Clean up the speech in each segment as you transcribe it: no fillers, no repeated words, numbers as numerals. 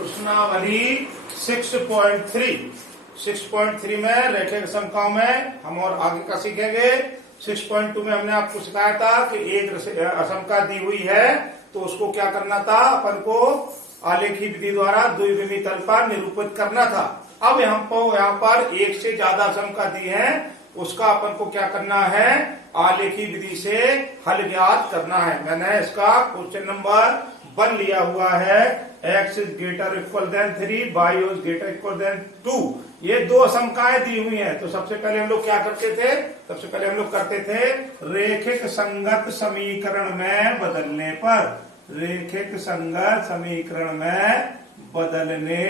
प्रश्नावली 6.3 में रेखिक समकाओं में हम और आगे का सीखेंगे। 6.2 में हमने आपको सिखाया था कि एक असमका दी हुई है तो उसको क्या करना था, अपन को आलेखी विधि द्वारा द्विविमीय तल पर निरूपित करना था। अब हमको यहाँ पर एक से ज्यादा असमका दी है, उसका अपन को क्या करना है, आलेखी विधि से हल ज्ञात करना है। मैंने इसका क्वेश्चन नंबर 1 लिया हुआ है, x is greater equal than 3, y is greater equal than 2। ये दो असमकाएं दी हुई हैं। तो सबसे पहले हम लोग क्या करते थे, सबसे पहले हम लोग करते थे रेखिक संगत समीकरण में बदलने पर, रेखिक संगत समीकरण में बदलने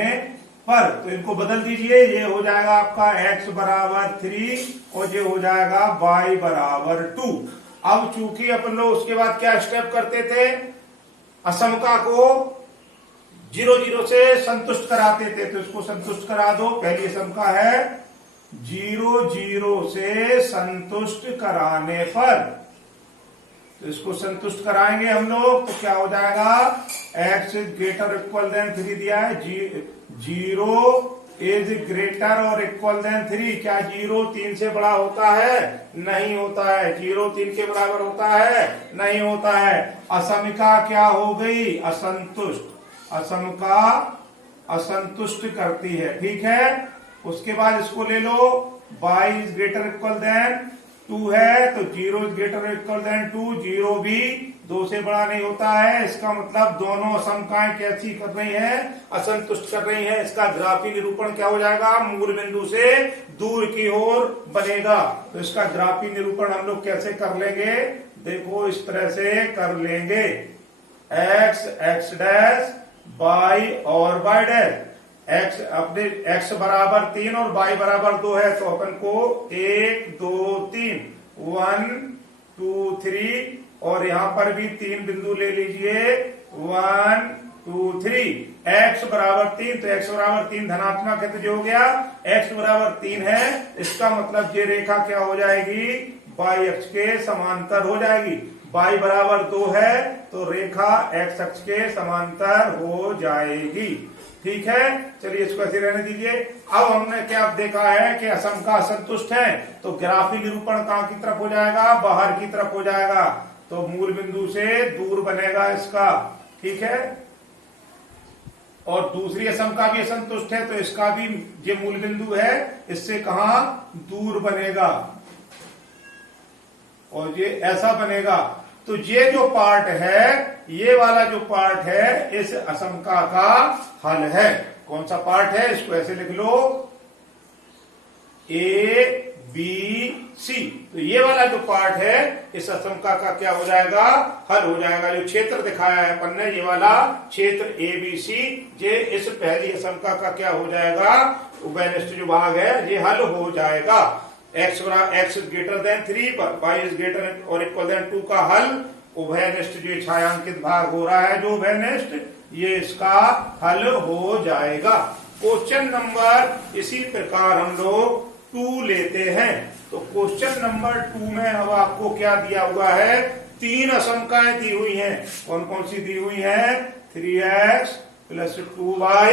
पर। तो इनको बदल दीजिए, ये हो जाएगा आपका x बराबर 3 और ये हो जाएगा y बराबर 2। अब चूंकि अपन लोग उसके बाद क्या स्टेप करते थे, असमका को 0-0 से संतुष्ट कराते थे। तो इसको संतुष्ट करा दो। पहली असमका है 0-0 से संतुष्ट कराने पर, तो इसको संतुष्ट कराएंगे हम लोग तो क्या हो जाएगा, x is greater equal than 3 दिया है, 0 इज ग्रेटर और इक्वल देन 3। क्या 0 3 से बड़ा होता है? नहीं होता है। 0 3 के बराबर होता है? नहीं होता है। असमिका क्या हो गई, असंतुष्ट। असमका असंतुष्ट करती है, ठीक है। उसके बाद इसको ले लो, y is greater equal than 2 है तो 0 इज ग्रेटर इक्वल देन 2, 0 भी 2 से बड़ा नहीं होता है। इसका मतलब दोनों असमकाएं कैसी कर रही हैं, असंतुष्ट कर रही हैं। इसका ग्राफी निरूपण क्या हो जाएगा, मूल बिंदु से दूर की ओर बनेगा। तो इसका ग्राफी निरूपण हम लोग कैसे कर लेंगे, देखो इस तरह से कर लेंगे, x डैश y और y डैश। x अपने x बराबर 3 और y बराबर 2 है तो अपन को 1 2 3 1 2 3 और यहां पर भी 3 बिंदु ले लीजिए, 1 2 3। x बराबर 3 तो x बराबर 3 धनात्मक है तो जो हो गया x बराबर 3 है। इसका मतलब ये रेखा क्या हो जाएगी, y अक्ष के समांतर हो जाएगी। y बराबर 2 है तो रेखा x अक्ष के समांतर हो जाएगी, ठीक है। चलिए इसको ऐसे रहने दीजिए। अब हमने क्या देखा है कि असमका असंतुष्ट है तो ग्राफी निरूपण कहां की तरफ हो जाएगा, बाहर की तरफ हो जाएगा। तो मूल बिंदु से दूर बनेगा इसका, ठीक है। और दूसरी असमका भी असंतुष्ट है तो इसका भी ये मूल बिंदु है, इससे कहां दूर बनेगा और ये ऐसा बनेगा। तो ये जो पार्ट है, ये वाला जो पार्ट है इस असमका का हल है। कौन सा पार्ट है, इसको ऐसे लिख लो, A B C। तो ये वाला जो पार्ट है इस असमका का क्या हो जाएगा, हल हो जाएगा। जो क्षेत्र दिखाया है अपन ने, ये वाला क्षेत्र A B C, ये इस पहली असमका का क्या हो जाएगा, उभयनिष्ठ जो भाग है ये हल हो जाएगा। x greater than 3, y is greater और इक्वल देन 2 का हल उभयनिष्ठ जो छायांकित भाग हो रहा है, जो उभयनिष्ठ, ये इसका हल हो जाएगा। क्वेश्चन नंबर इसी प्रकार हम लोग 2 लेते हैं। तो क्वेश्चन नंबर 2 में अब आपको क्या दिया हुआ है, 3 असमकाएं दी हुई हैं। कौन कौन सी दी हुई हैं, 3x plus 2y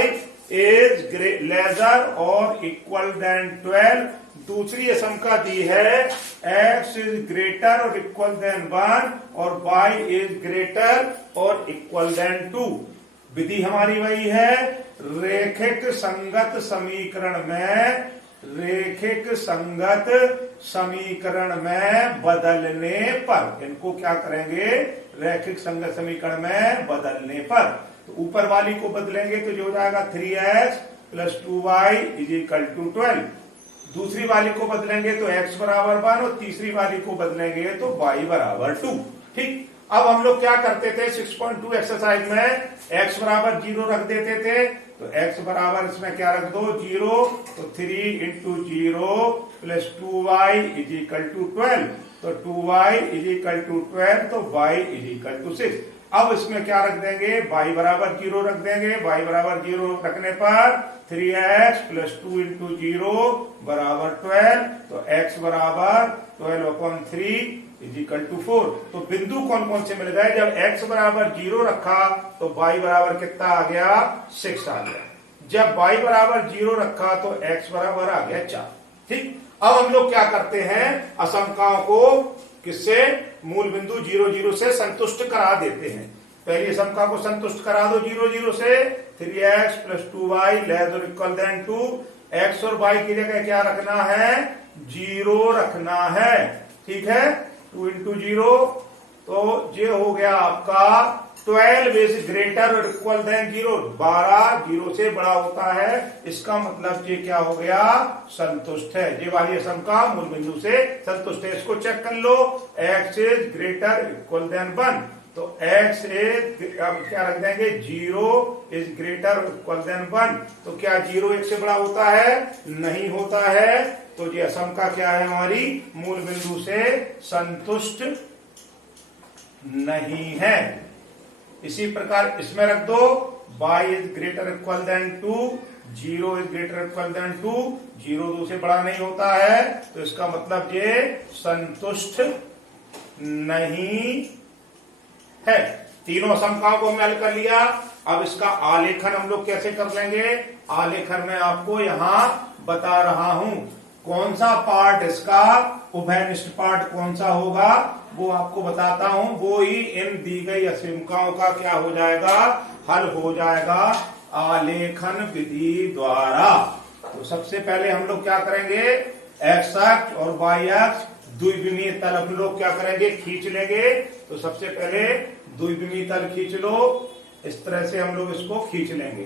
is lesser और इक्वल देन 12। दूसरी असमका दी है x इज ग्रेटर और इक्वल देन 1 और y इज ग्रेटर और इक्वल देन 2। विधि हमारी वही है, रेखिक संगत समीकरण में, रेखिक संगत समीकरण में बदलने पर। इनको क्या करेंगे, रेखिक संगत समीकरण में बदलने पर। तो ऊपर वाली को बदलेंगे तो जो हो जाएगा 3x plus 2y is equal to 12। दूसरी वाली को बदलेंगे तो x बराबर 1 और तीसरी वाली को बदलेंगे तो y बराबर 2, ठीक। अब हम लोग क्या करते थे 6.2 एक्सरसाइज में, x बराबर 0 रख देते थे। तो x बराबर इसमें क्या रख दो, 0, तो 3 into 0 plus 2y is equal to 12। तो 2y इज इक्वल टू 12 तो y इज इक्वल टू 6। अब इसमें क्या रख देंगे, y बराबर 0 रख देंगे। y बराबर 0 रखने पर 3x प्लस 2 इंटू 0 बराबर 12। तो x बराबर 12/3 इज इक्वल टू 4। तो बिंदु कौन कौन से मिल गए? जब x बराबर 0 रखा तो y बराबर कितना आ गया? 6 आ गया। जब y बराबर 0 रखा तो x बराबर आ गया 4। ठीक, अब हम लोग क्या करते हैं, असमकाओं को किससे? मूल बिंदु 0 0 से संतुष्ट करा देते हैं। पहली असमका को संतुष्ट करा दो 0 0 से। 3x प्लस 2y लेस और इक्वल देन 2। x और y की जगह क्या रखना है? 0 रखना है। ठीक है, 2 इंटू 0, तो ये हो गया आपका 12 इज ग्रेटर और इक्वल देन 0। 12 0 से बड़ा होता है, इसका मतलब ये क्या हो गया? संतुष्ट है। ये वाली असमका मूल बिंदु से संतुष्ट है। इसको चेक कर लो, x is greater equal than 1, तो x इज क्या रख देंगे? 0 इज ग्रेटर इक्वल देन 1। तो क्या 0 1 से बड़ा होता है? नहीं होता है। तो ये असमका क्या है? हमारी मूल बिंदु से संतुष्ट नहीं है। इसी प्रकार इसमें रख दो, y is greater equal than 2, 0 is greater equal than 2, 0 2 से बड़ा नहीं होता है, तो इसका मतलब ये संतुष्ट नहीं है। तीनों असमकाओं को हमने हल कर लिया। अब इसका आलेखन हम लोग कैसे कर लेंगे? आलेखन में आपको यहां बता रहा हूं कौन सा पार्ट इसका उभयनिष्ठ पार्ट कौन सा होगा, वो आपको बताता हूं। वो ही इन दी गई असमकाओं का क्या हो जाएगा? हल हो जाएगा आलेखन विधि द्वारा। तो सबसे पहले हम लोग क्या करेंगे? एक्स अक्ष और वाई अक्ष द्विविमीय तल हम लोग क्या करेंगे? खींच लेंगे। तो सबसे पहले द्विविमीय तल खींच लो, इस तरह से हम लोग इसको खींच लेंगे,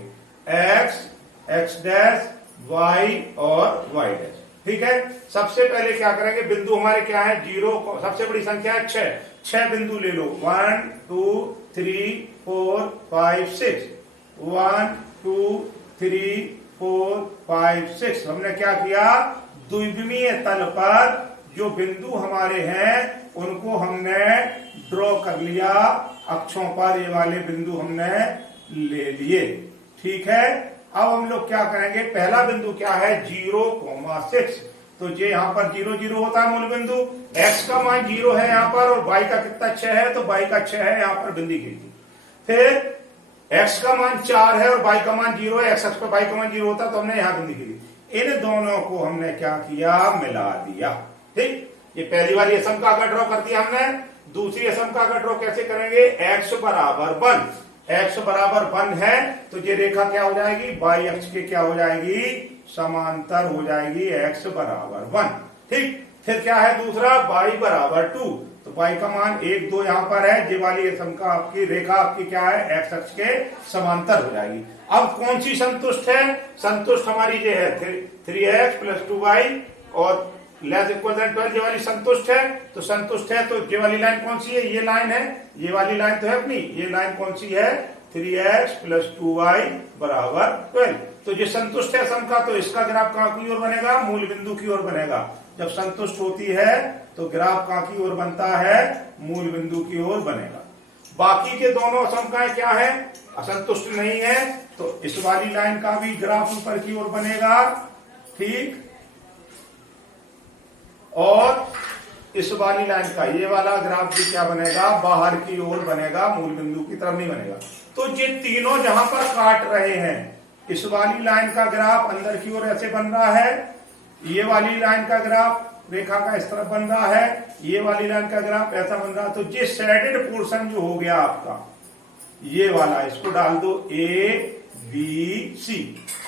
एक्स एक्स डैश वाई और वाई डैश। ठीक है, सबसे पहले क्या करेंगे? बिंदु हमारे क्या है? 0, सबसे बड़ी संख्या है 6। 6 बिंदु ले लो, 1 2 3 4 5 6, 1 2 3 4 5 6। हमने क्या किया? द्विविमीय तल पर जो बिंदु हमारे हैं उनको हमने ड्रॉ कर लिया, अक्षों पर ये वाले बिंदु हमने ले लिए। ठीक है, अब हम लोग क्या करेंगे? पहला बिंदु क्या है? 0,6। तो ये यहाँ पर 0 0 होता है मूल बिंदु। x का मान 0 है यहाँ पर, और y का कितना 6 है, तो y का 6 है यहाँ पर बिंदी कीजिए। फिर x का मान 4 है और y का मान 0 है, x अक्ष पर y का मान 0 होता है, तो हमने यहाँ बिंदी की। इन दोनों को हमने क्या किया? मिला दिया। ठीक, ये पहली वाली असमका का ड्रॉ कर दिया हमने। दूसरी असमका का ड्रॉ कैसे करेंगे? x बराबर 1, x बराबर 1 है, तो ये रेखा क्या हो जाएगी? y अक्ष के क्या हो जाएगी? समांतर हो जाएगी, x बराबर 1। ठीक, फिर क्या है दूसरा? y बराबर 2, तो y का मान 1 2 यहाँ पर है। ये वाली असमका आपकी रेखा आपकी क्या है? x अक्ष के समांतर हो जाएगी। अब कौन सी संतुष्ट है? संतुष्ट हमारी ये है 3x प्लस 2y और लेस इक्वल देन 12, ये वाली संतुष्ट है। तो संतुष्ट है, तो ये वाली लाइन कौन सी है? ये लाइन है, ये वाली लाइन तो है अपनी। ये लाइन कौन सी है? 3x प्लस 2y बराबर 12। तो ये संतुष्ट है असमका, तो इसका ग्राफ कहां की ओर बनेगा? मूल बिंदु की ओर बनेगा। जब संतुष्ट होती है तो ग्राफ कहां की ओर बनता है? मूल बिंदु की ओर बनेगा। बाकी के दोनों असमकाएं क्या है? असंतुष्ट नहीं है, तो इस वाली लाइन का भी ग्राफ ऊपर की ओर बनेगा। ठीक, और इस वाली लाइन का ये वाला ग्राफ भी क्या बनेगा? बाहर की ओर बनेगा, मूल बिंदु की तरफ नहीं बनेगा। तो ये तीनों जहां पर काट रहे हैं, इस वाली लाइन का ग्राफ अंदर की ओर ऐसे बन रहा है, ये वाली लाइन का ग्राफ रेखा का इस तरफ बन रहा है, ये वाली लाइन का ग्राफ ऐसा बन रहा है। तो ये शेडेड पोर्शन जो हो गया आपका ये वाला, इसको डाल दो ABC।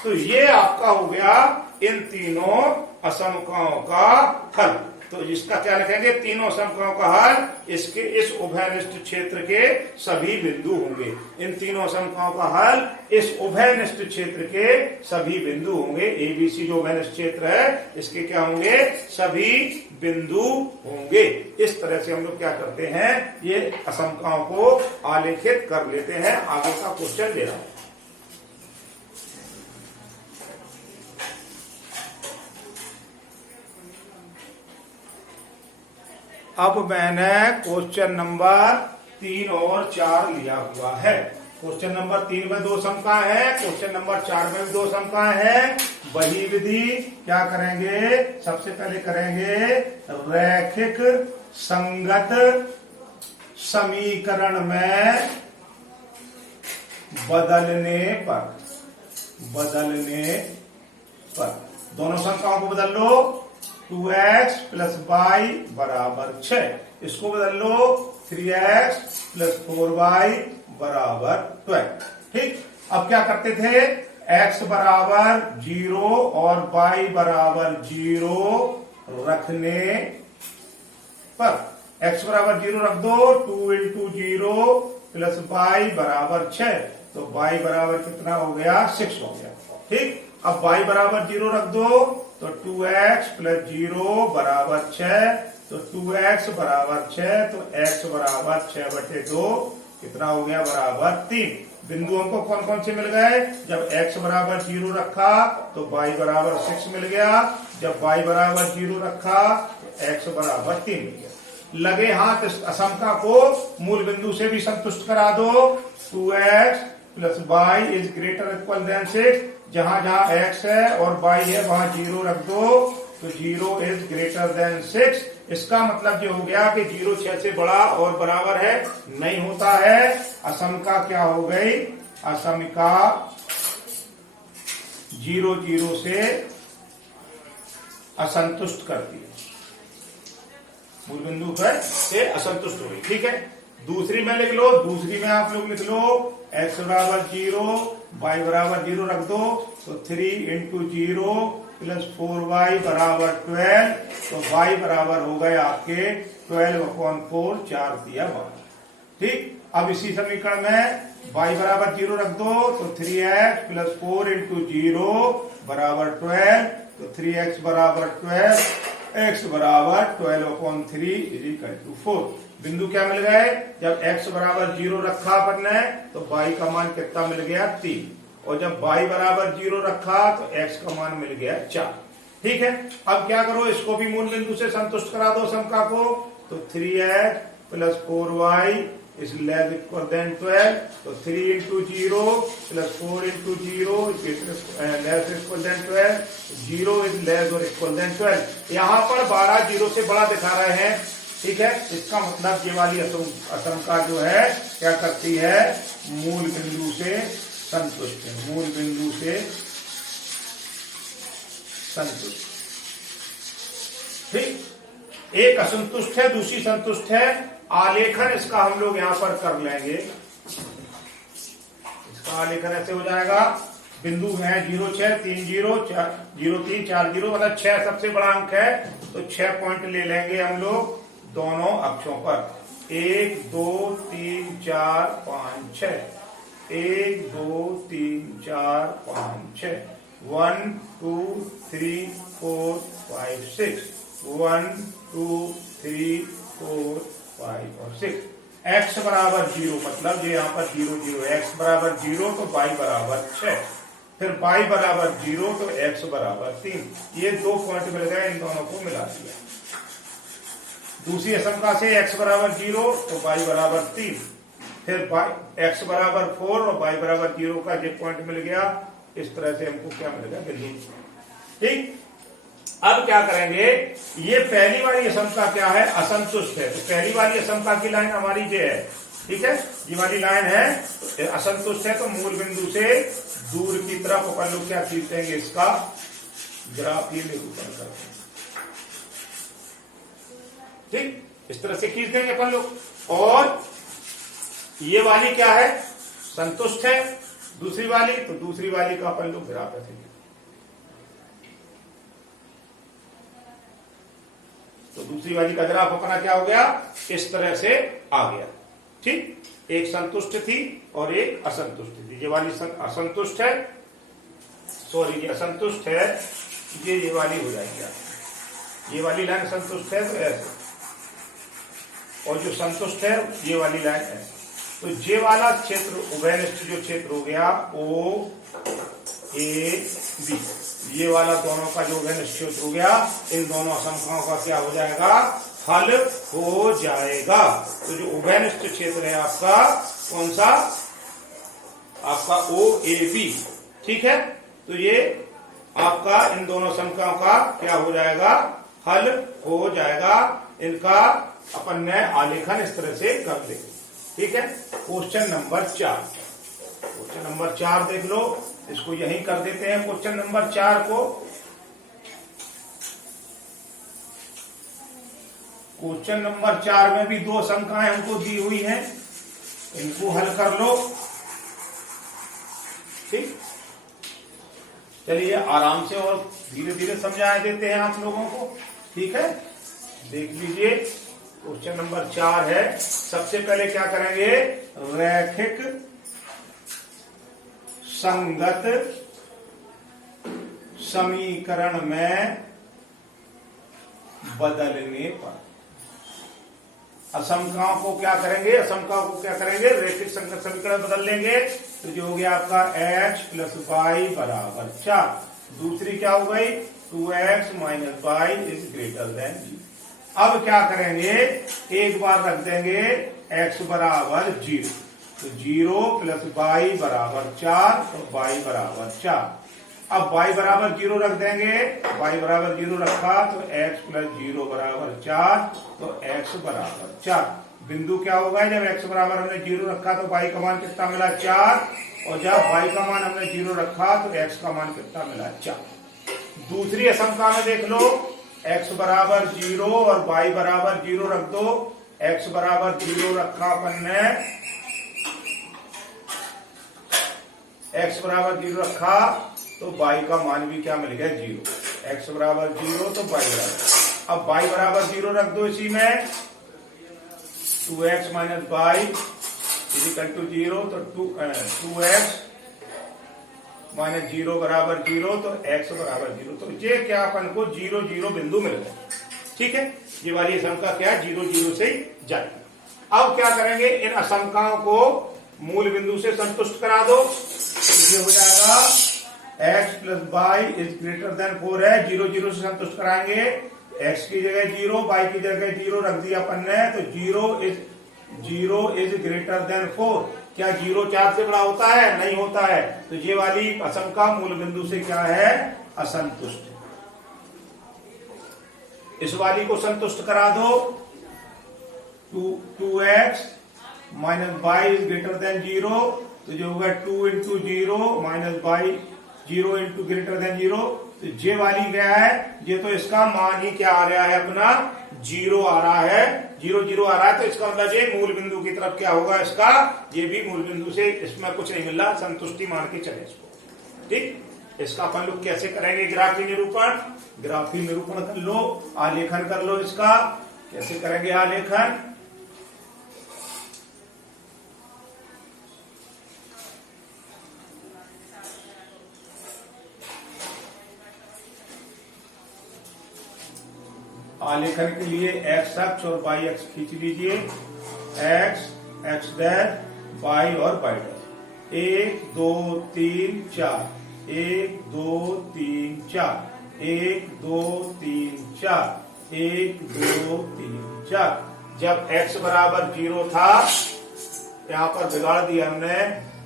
तो ये आपका हो गया इन तीनों असमकाओं का हल। तो इसका क्या लिखेंगे? तीनों असमकाओं का हल इसके इस उभयनिष्ठ क्षेत्र के सभी बिंदु होंगे। इन तीनों असमकाओं का हल इस उभयनिष्ठ क्षेत्र के सभी बिंदु होंगे। ABC जो उभयनिष्ठ क्षेत्र है इसके क्या होंगे? सभी बिंदु होंगे। इस तरह से हम लोग क्या करते हैं? ये असमकाओं को आलेखित कर लेते हैं। आगे का क्वेश्चन दे रहा हूं। अब मैंने क्वेश्चन नंबर 3 और 4 लिया हुआ है। क्वेश्चन नंबर 3 में 2 समकाएं हैं, क्वेश्चन नंबर 4 में भी 2 समकाएं हैं। वही विधि क्या करेंगे? सबसे पहले करेंगे रैखिक संगत समीकरण में बदलने पर दोनों संख्याओं को बदल लो। 2x प्लस y बराबर 6, इसको बदल लो 3x प्लस 4y बराबर 12। ठीक, अब क्या करते थे, x बराबर 0 और y बराबर 0 रखने पर, x बराबर 0 रख दो, 2 इंटू 0 प्लस y बराबर 6, तो y बराबर कितना हो गया, 6 हो गया। ठीक, अब y बराबर 0 रख दो, तो 2x प्लस 0 बराबर 6, तो 2x बराबर 6, तो x बराबर 6/2 कितना हो गया, बराबर 3। बिंदु हमको कौन कौन से मिल गए, जब x बराबर 0 रखा तो y बराबर 6 मिल गया, जब y बराबर 0 रखा तो x बराबर 3 मिल गया। लगे हाथ इस असमता को मूल बिंदु से भी संतुष्ट करा दो। 2x plus y is greater equal than 6, जहां जहां x है और y है वहां 0 रख दो, तो 0 इज ग्रेटर देन 6। इसका मतलब ये हो गया कि 0 6 से बड़ा और बराबर है नहीं होता है। असमका क्या हो गई, असमका 0 0 से असंतुष्ट करती है, मूल बिंदु पर से असंतुष्ट हो गई। ठीक है, दूसरी में लिख लो, दूसरी में आप लोग लिख लो x बराबर 0 y बराबर 0 रख दो, तो 3 इंटू 0 प्लस 4y बराबर 12, तो y बराबर हो गए आपके 12/4, 4 दिया 12। ठीक, अब इसी समीकरण में y बराबर 0 रख दो, तो 3x प्लस 4 इंटू 0 बराबर 12, तो 3x बराबर 12, x बराबर 12/3 इज इक्वल टू 4। बिंदु क्या मिल गए, जब x बराबर 0 रखा अपन ने तो y का मान कितना मिल गया, 3, और जब y बराबर 0 रखा तो x का मान मिल गया 4। ठीक है, अब क्या करो, इसको भी मूल बिंदु से संतुष्ट करा दो समका को, तो 3x प्लस 4y is less equal than 12, तो 3 into 0 plus 4 into 0 less equal than 12, 0 is less और इक्वल देन 12। यहाँ पर 12 0 से बड़ा दिखा रहे हैं। ठीक है, इसका मतलब ये वाली असमका जो है क्या करती है, मूल बिंदु से संतुष्ट है, मूल बिंदु से संतुष्ट। ठीक, एक असंतुष्ट है, दूसरी संतुष्ट है। आलेखन इसका हम लोग यहां पर कर लेंगे, इसका आलेखन ऐसे हो जाएगा, बिंदु है 0 6 3 0 0 3 4 0, मतलब 6 सबसे बड़ा अंक है, तो 6 पॉइंट ले लेंगे हम लोग दोनों अक्षों पर, 1 2 3 4 5 6, 1 2 3 4 5 6, 1 2 3 4 5 6, 1 2 3 4 5 और 6। x बराबर 0, मतलब ये यहाँ पर 0 0, x बराबर 0 तो y बराबर 6, फिर y बराबर 0 तो x बराबर 3। ये 2 पॉइंट मिल गए, इन दोनों को मिला दिया। दूसरी असमका से x बराबर 0 तो y बराबर 3, फिर x बराबर 4 और y बराबर 0 का ये पॉइंट मिल गया। इस तरह से हमको क्या मिल गया, बिंदु। ठीक, अब क्या करेंगे, ये पहली वाली असमका क्या है, असंतुष्ट है, तो पहली वाली असमका की लाइन हमारी ये है। ठीक है, ये वाली लाइन है तो असंतुष्ट है, तो मूल बिंदु से दूर की तरफ अपन लोग क्या खींच देंगे, इसका ग्राफ ये निरूपण करते हैं। ठीक, इस तरह से खींच देंगे अपन लोग, और ये वाली क्या है, संतुष्ट है, दूसरी वाली, तो दूसरी वाली का अपन लोग ग्राफ ऐसे, तो दूसरी वाली का ग्राफ अपना क्या हो गया, इस तरह से आ गया। ठीक, एक संतुष्ट थी और एक असंतुष्ट थी। ये वाली असंतुष्ट है, सॉरी ये असंतुष्ट है, ये वाली हो जाएगी, ये वाली लाइन संतुष्ट है तो ऐसे, और जो संतुष्ट है ये वाली लाइन है। तो ये वाला क्षेत्र उभयनिष्ठ जो क्षेत्र हो गया O A B, ये वाला दोनों का जो उभयनिष्ठ क्षेत्र हो गया, इन दोनों असमकाओं का क्या हो जाएगा, हल हो जाएगा। तो जो उभयनिष्ठ क्षेत्र है आपका कौन सा, आपका OAB। ठीक है, तो ये आपका इन दोनों समकाओं का क्या हो जाएगा, हल हो जाएगा, इनका अपन ने आलेखन इस तरह से कर ले। ठीक है, क्वेश्चन नंबर 4, क्वेश्चन नंबर 4 देख लो, इसको यही कर देते हैं क्वेश्चन नंबर 4 को। क्वेश्चन नंबर 4 में भी 2 संख्याएं हमको दी हुई हैं, इनको हल कर लो। ठीक, चलिए आराम से और धीरे धीरे समझा देते हैं आप लोगों को। ठीक है, देख लीजिए क्वेश्चन नंबर 4 है। सबसे पहले क्या करेंगे, रैखिक संगत समीकरण में बदलने पर असंख्याओं को क्या करेंगे, असंख्याओं को क्या करेंगे, रैखिक संगत समीकरण बदल लेंगे। तो जो हो गया आपका x प्लस वाई बराबर 4। दूसरी क्या हो गई, 2x minus y is greater than 0। अब क्या करेंगे, एक बार रख देंगे x बराबर 0, तो 0 प्लस वाई बराबर 4, तो y बराबर 4। अब y बराबर 0 रख देंगे, y बराबर 0 रखा तो x प्लस 0 बराबर 4, तो x बराबर 4। बिंदु क्या होगा, जब x बराबर हमने 0 रखा तो y का मान कितना मिला, 4, और जब y का मान हमने 0 रखा तो x का मान कितना मिला, 4। दूसरी असमता में देख लो, x बराबर 0 और y बराबर 0 रख दो। x बराबर 0 रखा अपन ने, x बराबर 0 रखा तो y का मान भी क्या मिल गया, 0। x बराबर 0 तो y बराबर, अब y बराबर 0 रख दो इसी में, 2x minus y is equal to 0, तो 2x माइनस 0 बराबर 0, तो x बराबर 0। तो ये क्या अपन को 0 0 बिंदु मिल गए। ठीक है, ये वाली संख्या क्या 0 0 से जाएगी। अब क्या करेंगे, इन असंख्याओं को मूल बिंदु से संतुष्ट करा दो। ये हो जाएगा x plus y is greater than 4 है, 0 0 से संतुष्ट कराएंगे। x की जगह 0, y की जगह 0 रख दिया अपन ने, तो 0 इज ग्रेटर देन 4। क्या 0 4 से बड़ा होता है, नहीं होता है, तो ये वाली असंख्या मूल बिंदु से क्या है, असंतुष्ट। इस वाली को संतुष्ट करा दो, 2x minus y is greater than 0, तो जो होगा 2 into 0 minus y 0 into greater than 0। तो ये वाली क्या है, ये तो इसका मान ही क्या आ रहा है अपना, 0 आ रहा है, 0 0 आ रहा है। तो इसका मतलब ये मूल बिंदु की तरफ क्या होगा इसका, ये भी मूल बिंदु से, इसमें कुछ नहीं मिल रहा, संतुष्टि मान के चले इसको। ठीक, इसका अपन लोग कैसे करेंगे ग्राफी निरूपण, ग्राफी निरूपण कर लो, आलेखन कर लो। इसका कैसे करेंगे आलेखन, आलेखन के लिए x अक्ष और y अक्ष खींच लीजिए, x x डैश y और y डैश। 1 2 3 4, 1 2 3 4, 1 2 3 4, 1 2 3 4। जब x बराबर 0 था, यहाँ पर बिगाड़ दिया हमने,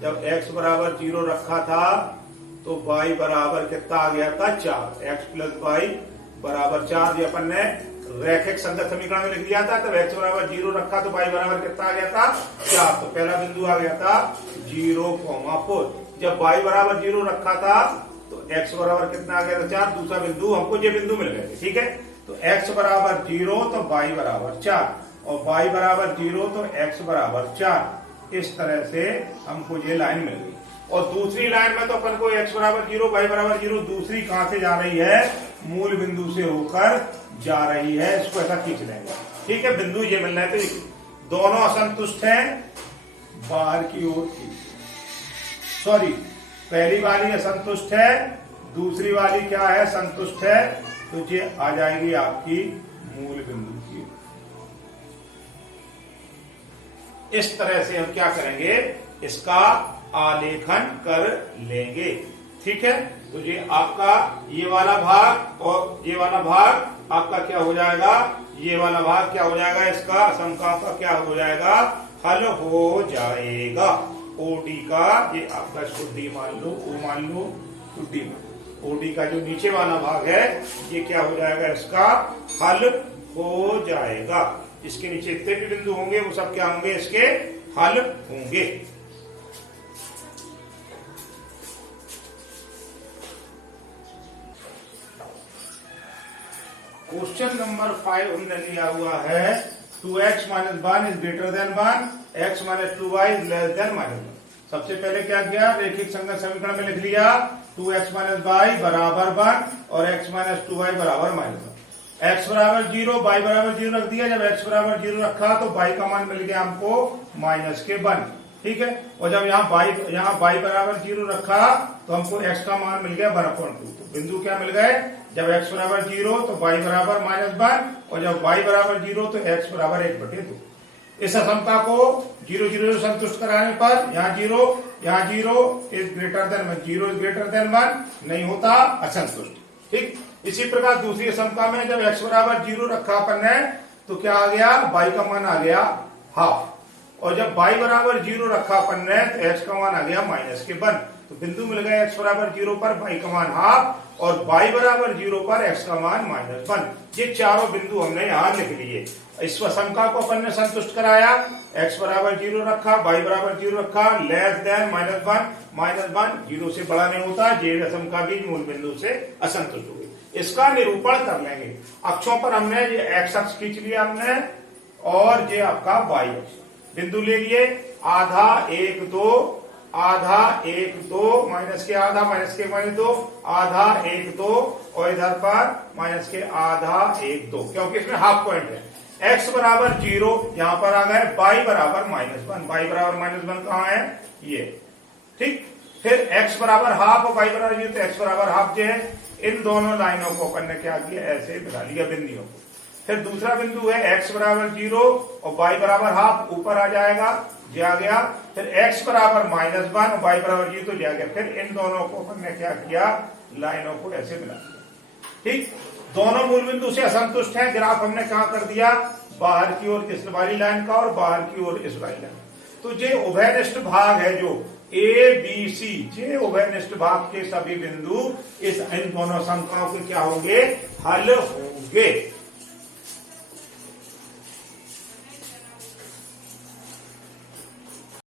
जब x बराबर 0 रखा था तो y बराबर कितना आ गया था, 4। x प्लस वाई बराबर 4, ये अपन ने रैखिक संगत समीकरण में लिख दिया था। तब x बराबर 0 रखा तो y बराबर कितना आ गया था, 4। तो पहला बिंदु आ गया था 0,4। जब y बराबर 0 रखा था तो x बराबर कितना आ गया था, 4। दूसरा बिंदु हमको ये बिंदु मिल गए थे। ठीक है, तो x बराबर 0 तो y बराबर 4, और y बराबर 0 तो x बराबर 4। इस तरह से हमको ये लाइन मिल गई। और दूसरी लाइन में तो अपन को x बराबर 0 y बराबर 0, दूसरी कहां से जा रही है, मूल बिंदु से होकर जा रही है। इसको ऐसा खींच लेंगे। ठीक है, बिंदु ये मिल रहा है, तो दोनों असंतुष्ट हैं, बाहर की ओर की, सॉरी, पहली वाली असंतुष्ट है, दूसरी वाली क्या है, संतुष्ट है। तो ये आ जाएगी आपकी मूल बिंदु की। इस तरह से हम क्या करेंगे, इसका आलेखन कर लेंगे। ठीक है, तो ये आपका ये वाला भाग और ये वाला भाग आपका क्या हो जाएगा, ये वाला भाग क्या हो जाएगा, इसका असंख्याओं का क्या हो जाएगा, हल हो जाएगा। ओडी का ये आपका इसको डी मान लो, ओ मान लो, तो डी मान लो। ओडी का जो नीचे वाला भाग है ये क्या हो जाएगा, इसका हल हो जाएगा। इसके नीचे जितने भी बिंदु होंगे वो सब क्या होंगे, इसके हल होंगे। क्वेश्चन नंबर 5 हमने लिया हुआ है 2x minus 1 is greater then 1, x minus 2y is less than minus 1। सबसे पहले क्या किया, रैखिक संगत समीकरण में लिख लिया 2x माइनस y बराबर 1 और x माइनस 2y बराबर माइनस 1। x बराबर 0, y बराबर 0 रख दिया। जब x बराबर 0 रखा तो y का मान मिल गया हमको माइनस के 1, ठीक है। और जब यहाँ y बराबर 0 रखा तो हमको x का मान मिल गया 1/2। तो बिंदु क्या मिल गए, जब x बराबर 0 तो y बराबर माइनस 1 और जब y बराबर 0 तो x बराबर 1/2। इस असमता को 0 0 से संतुष्ट कराने पर यहाँ 0 is greater then 1, 0 is greater then 1 नहीं होता, असंतुष्ट। ठीक, इसी प्रकार दूसरी असमता में जब x बराबर 0 रखा अपन ने तो क्या आ गया, y का मान आ गया हाफ। और जब y बराबर 0 रखा अपन ने तो x का मान आ गया माइनस के 1। तो बिंदु मिल गया x बराबर 0 पर y का मान हाफ और y बराबर 0 पर x का मान माइनस 1। ये चारों बिंदु हमने यहाँ लिख लिए। इस समका को अपन ने संतुष्ट कराया, x बराबर 0 रखा, y बराबर 0 रखा, लेस देन माइनस 1 0 से बड़ा नहीं होता। ये समका भी मूल बिंदु से असंतुष्ट हो गई। इसका निरूपण कर लेंगे। अक्षों पर हमने ये x अक्ष खींच लिया हमने और ये आपका y अक्ष। बिंदु ले लिए, आधा 1 2, आधा 1 2, माइनस के आधा, माइनस के माइनस 2, आधा 1 2 और इधर पर माइनस के आधा 1 2, क्योंकि इसमें हाफ पॉइंट है। x बराबर 0 यहां पर आ गए, y बराबर माइनस 1, y बराबर माइनस 1 कहाँ है, ये, ठीक। फिर x बराबर हाफ और y बराबर 0 तो x बराबर हाफ जो है, इन दोनों लाइनों को अपन ने क्या किया, ऐसे बना लिया बिंदुओं को। फिर दूसरा बिंदु है x बराबर 0 और y बराबर हाफ, ऊपर आ जाएगा, ये आ गया। फिर x बराबर माइनस 1 और y बराबर 0 तो ये आ गया। फिर इन दोनों को अपन ने क्या किया, लाइनों को ऐसे बना दिया, ठीक। दोनों मूल बिंदु से असंतुष्ट हैं। ग्राफ हमने कहा कर दिया, बाहर की ओर इस वाली लाइन का और बाहर की ओर इस वाली लाइन। तो ये उभयनिष्ठ भाग है जो ए बी सी, ये उभयनिष्ठ भाग के सभी बिंदु इस इन दोनों समकाओं के क्या होंगे, हल होंगे।